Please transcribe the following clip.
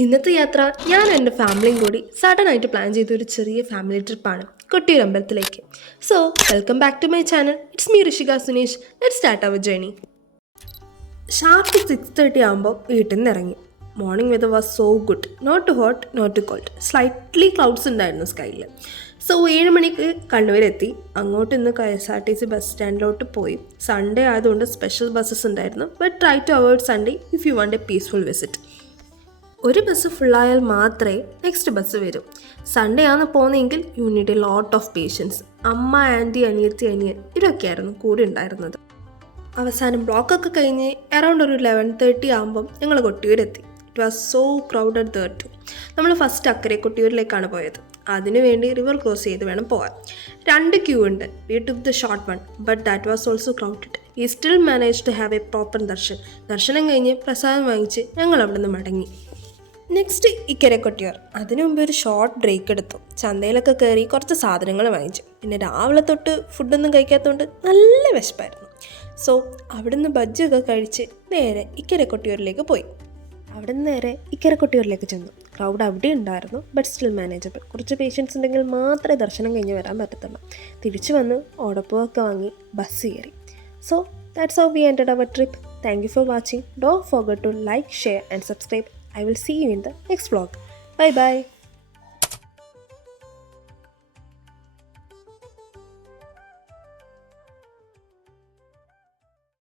ഇന്നത്തെ യാത്ര ഞാൻ എൻ്റെ ഫാമിലിയും കൂടി സഡനായിട്ട് പ്ലാൻ ചെയ്ത ഒരു ചെറിയ ഫാമിലി ട്രിപ്പാണ് കൊട്ടിയൂർ അമ്പലത്തിലേക്ക്. So welcome back to my channel. It's me Rishika Sunesh. Let's start our journey. Sharp 6:30 ആകുമ്പോൾ വീട്ടിൽ നിന്ന് ഇറങ്ങി. Morning weather was so good, not too hot not too cold, slightly clouds ഉണ്ടായിരുന്നു സ്കൈയിൽ. സോ 7 മണിക്ക് കണ്ണൂരെത്തി. അങ്ങോട്ട് ഇന്ന് KSRTC ബസ് സ്റ്റാൻഡിലോട്ട് പോയി. സൺഡേ ആയതുകൊണ്ട് സ്പെഷ്യൽ ബസ്സസ് ഉണ്ടായിരുന്നു. But try to avoid Sunday if you want a peaceful visit. ഒരു ബസ് ഫുള്ളായാൽ മാത്രമേ നെക്സ്റ്റ് ബസ് വരൂ. സൺഡേ ആണ് പോകുന്നതെങ്കിൽ you need a lot of patience. അമ്മ, ആൻറ്റി, അനിയത്തി, അനിയൻ ഇവരൊക്കെയായിരുന്നു കൂടെ ഉണ്ടായിരുന്നത്. അവസാനം ബ്ലോക്കൊക്കെ കഴിഞ്ഞ് അറൗണ്ട് ഒരു 11:30 ആകുമ്പം ഞങ്ങൾ കൊട്ടിയൂരെത്തി. It was so crowded there too. നമ്മൾ ഫസ്റ്റ് അക്കരെ കൊട്ടിയൂരിലേക്കാണ് പോയത്. അതിനുവേണ്ടി റിവർ ക്രോസ് ചെയ്ത് വേണം പോകാൻ. 2 ക്യൂ ഉണ്ട്. We took the short one, but that was also crowded. We still manage to have a proper ദർശനം കഴിഞ്ഞ് പ്രസാദം വാങ്ങിച്ച് ഞങ്ങൾ അവിടെ നിന്ന് മടങ്ങി. നെക്സ്റ്റ് ഇക്കരെ കൊട്ടിയൂർ. അതിനു മുമ്പ് ഒരു ഷോർട്ട് ബ്രേക്ക് എടുത്തു. ചന്തയിലൊക്കെ കയറി കുറച്ച് സാധനങ്ങൾ വാങ്ങിച്ചു. പിന്നെ രാവിലെ തൊട്ട് ഫുഡൊന്നും കഴിക്കാത്തതുകൊണ്ട് നല്ല വിശപ്പായിരുന്നു. സോ അവിടുന്ന് ബജ്ജിയൊക്കെ കഴിച്ച് നേരെ ഇക്കരെ കൊട്ടിയൂരിലേക്ക് പോയി. അവിടെ നിന്ന് നേരെ ഇക്കരെ കൊട്ടിയൂരിലേക്ക് ചെന്നു. ക്രൗഡ് അവിടെ ഉണ്ടായിരുന്നു, ബട്ട് സ്റ്റിൽ മാനേജബിൾ. കുറച്ച് പേഷ്യൻസ് ഉണ്ടെങ്കിൽ മാത്രമേ ദർശനം കഴിഞ്ഞ് വരാൻ പറ്റത്തുള്ളൂ. തിരിച്ചു വന്ന് ഓടപ്പൂവൊക്കെ വാങ്ങി ബസ് കയറി. So that's how we ended our trip. Thank you for watching. Don't forget to like, share and subscribe. I will see you in the next vlog. Bye bye.